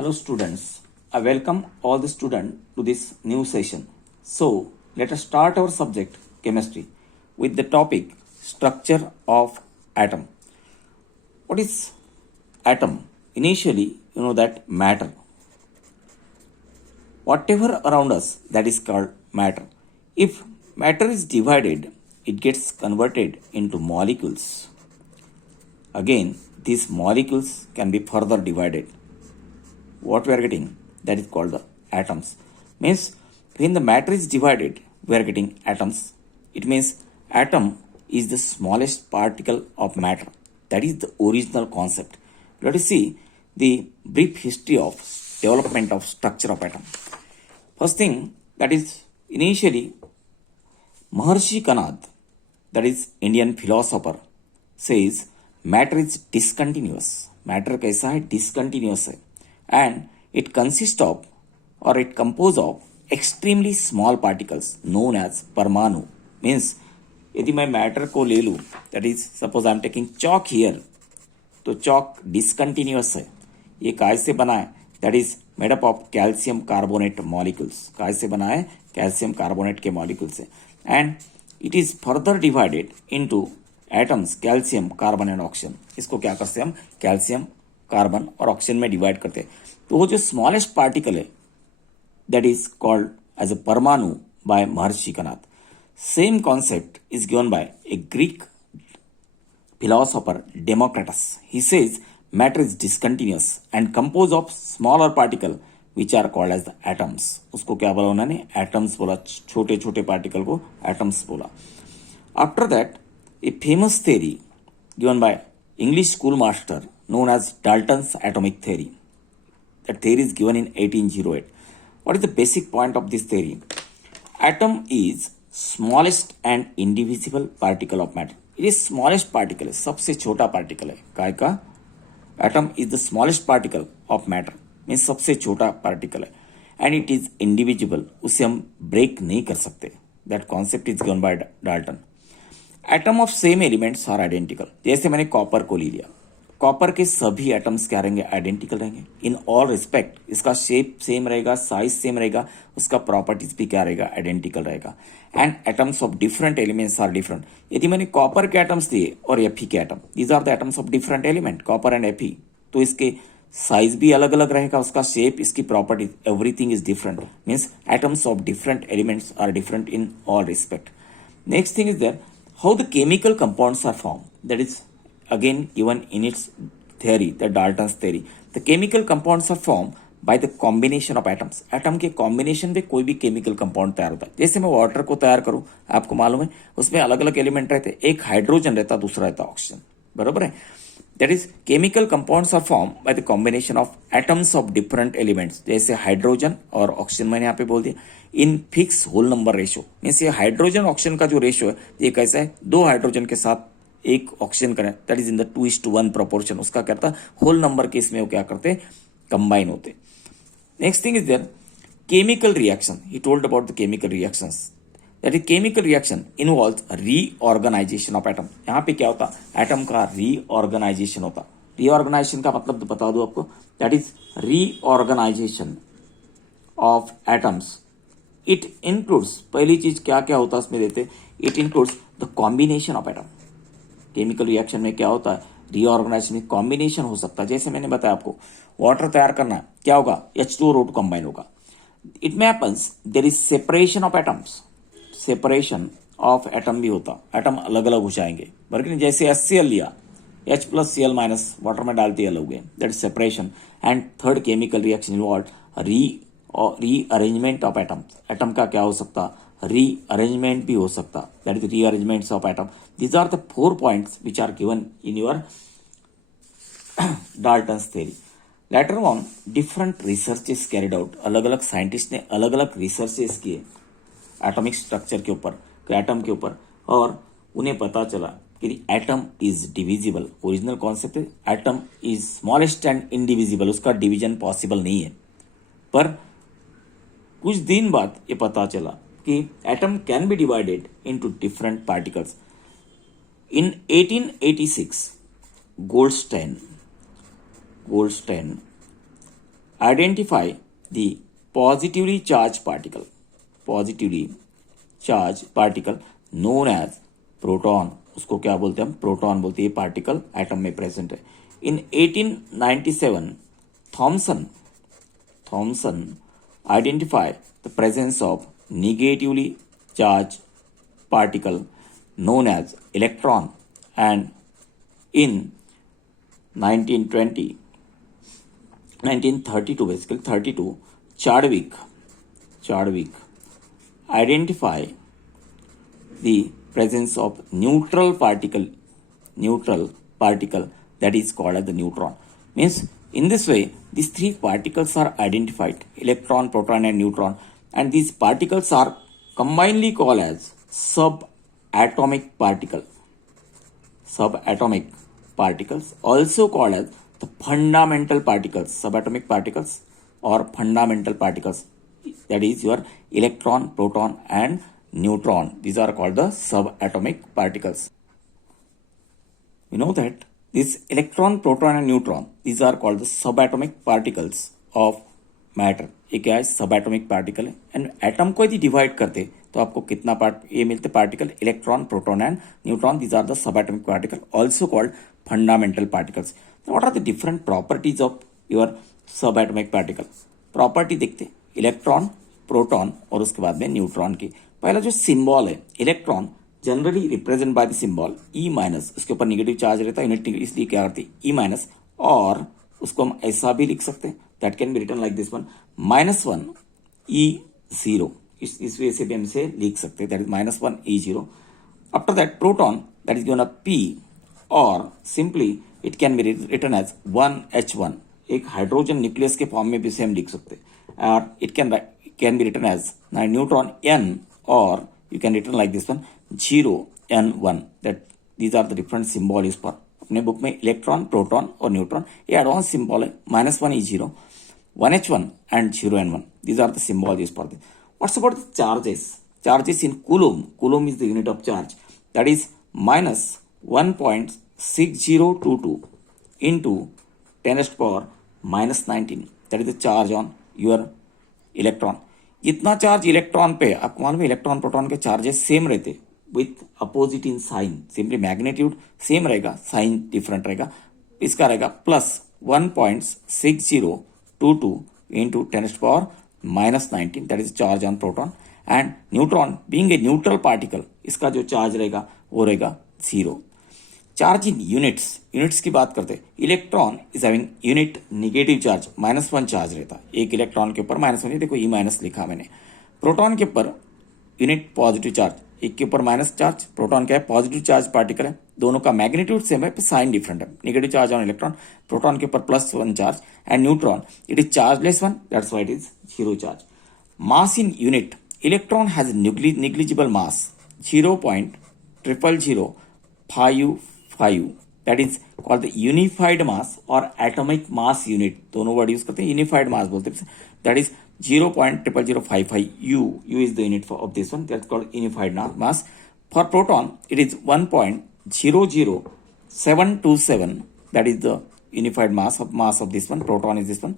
Hello students, I welcome all the students to this new session. So let us start our subject chemistry with the topic structure of atom. What is atom? Initially you know that matter. Whatever around us that is called matter. If matter is divided, it gets converted into molecules. Again, these molecules can be further divided. What we are getting, that is called the atoms. Means when the matter is divided, we are getting atoms. It means atom is the smallest particle of matter. That is the original concept. Let us see the brief history of development of structure of atom. First thing, that is initially Maharshi Kanad, that is Indian philosopher, says matter is discontinuous. Matter कैसा है? Discontinuous है. And it consists of or it composed of extremely small particles known as परमाणु. Means यदि मैं matter को ले लूँ, that is suppose I am taking chalk here, तो chalk discontinuous है. ये काय से बना है? That is made up of calcium carbonate molecules. काय से बना है? Calcium carbonate के molecules से. And it is further divided into atoms calcium carbon and oxygen. इसको क्या करते हैं हम? कैल्शियम कार्बन और ऑक्सीजन में डिवाइड करते हैं. तो वो जो स्मॉलेस्ट पार्टिकल है that is called as a परमाणु by Maharshi Kanad. Same concept is given by a Greek philosopher Democritus. He says matter is discontinuous and compose of smaller particle which are called as the atoms. उसको क्या बोला उन्होंने? Atoms बोला. छोटे छोटे particle को atoms बोला. After that a famous theory given by English schoolmaster known as Dalton's atomic theory. That theory is given in 1808. What is the basic point of this theory? Atom is smallest and indivisible particle of matter. It is smallest particle, सबसे छोटा particle है. काय का? Atom is the smallest particle of matter. means सबसे छोटा particle है. And it is indivisible. उसे हम break नहीं कर सकते. That concept is given by Dalton. Atom of same elements are identical. जैसे मैंने कॉपर को ले लिया, कॉपर के सभी एटम्स क्या रहेंगे? आइडेंटिकल रहेंगे इन ऑल रिस्पेक्ट. इसका शेप सेम रहेगा, साइज सेम रहेगा, उसका प्रॉपर्टीज भी क्या रहेगा? आइडेंटिकल रहेगा. And atoms of different elements are different. यदि मैंने कॉपर के एटम्स दिए और एफी के atom, these are the atoms of different element copper and एफी, तो इसके साइज भी अलग अलग रहेगा, उसका शेप, इसकी properties, everything is different. Means atoms of different elements are different in all respect. Next thing is there how the chemical compounds are formed. That is again given in its theory, the Dalton's theory. The chemical compounds are formed by the combination of atoms. Atom के combination पे कोई भी chemical compound तैयार होता है. जैसे मैं water को तैयार करूं, आपको मालूम है उसमें अलग अलग एलिमेंट रहते हैं. एक हाइड्रोजन रहता है, दूसरा रहता है ऑक्सीजन. बरोबर है. That is chemical compounds are form by the combination of atoms of different elements. जैसे हाइड्रोजन और ऑक्सीजन मैंने यहाँ पे बोल दिया in fix whole number ratio. Means ये हाइड्रोजन ऑक्सीजन का जो रेशो है ये कैसा है? दो हाइड्रोजन के साथ एक ऑक्सीजन करें, that is in the 2:1 proportion. उसका क्या था? होल नंबर के इसमें वो क्या करते? कंबाइन होते. Next thing is there chemical reaction. He told about the chemical reactions. That is chemical reaction involves reorganisation of atom. यहाँ पे क्या होता? एटम का रीऑर्गेनाइजेशन होता. रीऑर्गेनाइजेशन का मतलब बता दो आपको. That is reorganisation of atoms. It includes, पहली चीज क्या क्या होता है इसमें देते? It includes the combination of atom. Chemical reaction में क्या होता है? रीऑर्गेनाइजेशन में कॉम्बिनेशन हो सकता है. जैसे मैंने बताया आपको, वाटर तैयार करना है, क्या होगा? H2O2 कंबाइन होगा. इट में happens there is separation of atoms. Separation of atom भी होता, एटम अलग अलग हो जाएंगे. बल्कि जैसे HCl लिया, H plus Cl minus water में डालते अलग हो गए, that is separation. And third chemical reaction involve rearrangement of atom. Atom का क्या हो सकता? रीअरेंजमेंट भी हो सकता. That is rearrangements of atom. These are the 4 points which are given in your Dalton's theory. Later on different researches carried out. अलग अलग scientist ने अलग अलग रिसर्चेस किए एटॉमिक स्ट्रक्चर के ऊपर, एटम के ऊपर, और उन्हें पता चला कि atom is divisible. Original concept है atom is smallest and indivisible. उसका डिवीजन पॉसिबल नहीं है. पर कुछ दिन बाद ये पता चला कि atom can be divided into different particles. In 1886 Goldstein identify the positively charged particle, positively charged particle known as proton. उसको क्या बोलते हैं हम? प्रोटॉन बोलते हैं. पार्टिकल एटम में प्रेजेंट है. इन 1897 Thompson identify the presence of negatively charged particle known as electron, and in 1920 1932 basically 32 Chadwick identify the presence of neutral particle that is called as the neutron. Means in this way these three particles are identified, electron, proton and neutron, and these particles are combinedly called as subatomic particles, also called as the fundamental particles, subatomic particles or fundamental particles, that is your electron, proton and neutron. These are called the subatomic particles. We know that this electron, proton and neutron, these are called the subatomic particles of matter. ये क्या है? Subatomic particle है. And atom को यदि divide करते तो आपको कितना पार्ट ये मिलते? Particle, electron, proton and neutron. These are the subatomic particle, also called fundamental particles. What are the different properties of your subatomic particle? Property देखते, इलेक्ट्रॉन, प्रोटॉन और उसके बाद में न्यूट्रॉन की. पहला जो सिंबल है electron, generally represent by the symbol E minus. उसके ऊपर निगेटिव चार्ज रहता है, यूनिट इसलिए क्या करती ई माइनस. और उसको हम ऐसा भी लिख सकते हैं, that can be written like this one, -1 E0. इस वे से भी हम इसे लिख सकते हैं, that is -1 E0. After that proton, that is given a P, or simply it can be written as 1H1. एक हाइड्रोजन न्यूक्लियस के फॉर्म में भी इसे हम लिख सकते हैं. और it can be written as neutron N, or you can written like this one 0N1. that these are the different symbol is for. अपने बुक में इलेक्ट्रॉन, प्रोटॉन और न्यूट्रॉन, ये एडवांस सिंबल है. -1 E0, 1H1 and 0N1. These are the symbols used for this. What's about the charges? Charges in Coulomb. Coulomb is the unit of charge. That is minus 1.6022 into 10 raised power minus 19. That is the charge on your electron. इतना charge electron पे, आपको मालूम है electron proton के charges same रहते with opposite in sign. Simply magnitude same रहेगा, sign different रहेगा. इसका रहेगा plus 1.6022 into 10 raised power minus 19. that is charge on proton. and neutron being a neutral particle, इसका जो चार्ज रहेगा वो रहेगा 0. चार्ज इन यूनिट्स की बात करते हैं. Electron is having unit negative charge, -1 charge रहता. एक इलेक्ट्रॉन के ऊपर -1, देखो ई माइनस लिखा मैंने. प्रोटॉन के ऊपर यूनिट पॉजिटिव चार्ज, एक के ऊपर माइनस चार्ज. प्रोटॉन क्या है? पॉजिटिव चार्ज पार्टिकल है. दोनों का मैग्नीट्यूड सेम है, साइन डिफरेंट है. Negative charge on electron, proton के ऊपर +1 charge. And neutron it is chargeless one, that's why it is 0 charge. Mass in unit, electron has negligible mass 0.0005. that is called the unified mass or atomic mass unit. दोनों word use करते हैं, unified मास बोलते हैं. that is 0.0055 U is the unit of this one, that's called unified mass. For proton it is 1.00727, that is the unified mass of this one. Proton is this one.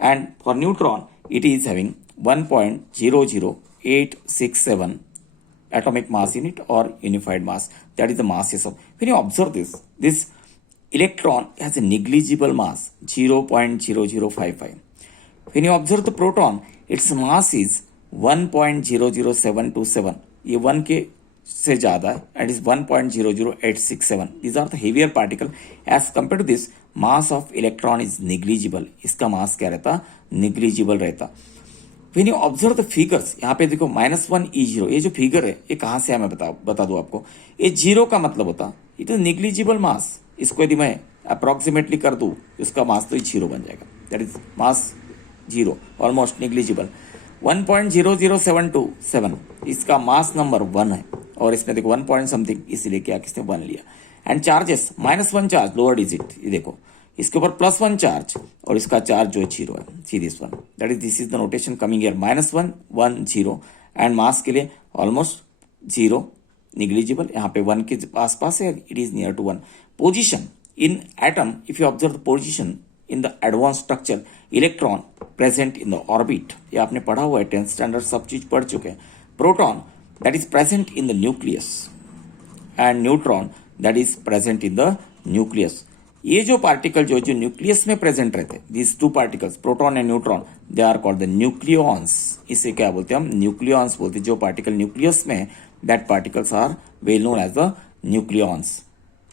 And for neutron it is having 1.00867 atomic mass unit or unified mass. That is the masses of. When you observe this electron has a negligible mass 0.0055. When you observe the proton, its mass is 1.00727. ये 1 के से ज़्यादा है, and is 1.00867. These are the heavier particle. As compared to this, mass of electron is negligible. इसका mass क्या रहता? Negligible रहता. When you observe the figures, यहाँ पे देखो -1 E0, ये जो फिगर है ये कहाँ से है मैं बता दूँ आपको. ये 0 का मतलब होता इट इज निग्लिजिबल मास. इसको यदि मैं अप्रोक्सीमेटली कर दूँ उसका मास तो 0 बन जाएगा. That is mass 0, almost negligible. 1.00727 इसका मास नंबर 1 है, और इसमें देखो 1 पॉइंट समथिंग इसलिए क्या किसने 1 लिया. And charges -1 charge lower digit, ये देखो इसके ऊपर +1 चार्ज और इसका चार्ज जो है 0 है. See this one, that is this is the notation coming here. -1 1 0 and mass के लिए ऑलमोस्ट 0 निग्लिजिबल. यहाँ पे 1 के आसपास है, it is near to 1. Position in atom, if you observe the position in the advance structure, electron present in the orbit, ये आपने पढ़ा हुआ है, 10th स्टैंडर्ड सब चीज पढ़ चुके हैं. Proton that is present in the nucleus and neutron that is present in the nucleus. ये जो पार्टिकल जो न्यूक्लियस में प्रेजेंट रहते हैं, these two particles proton and neutron, they are called the nucleons. इसे क्या बोलते हैं हम? न्यूक्लियॉन्स बोलते हैं. जो पार्टिकल न्यूक्लियस में है, that particles are well known as the nucleons.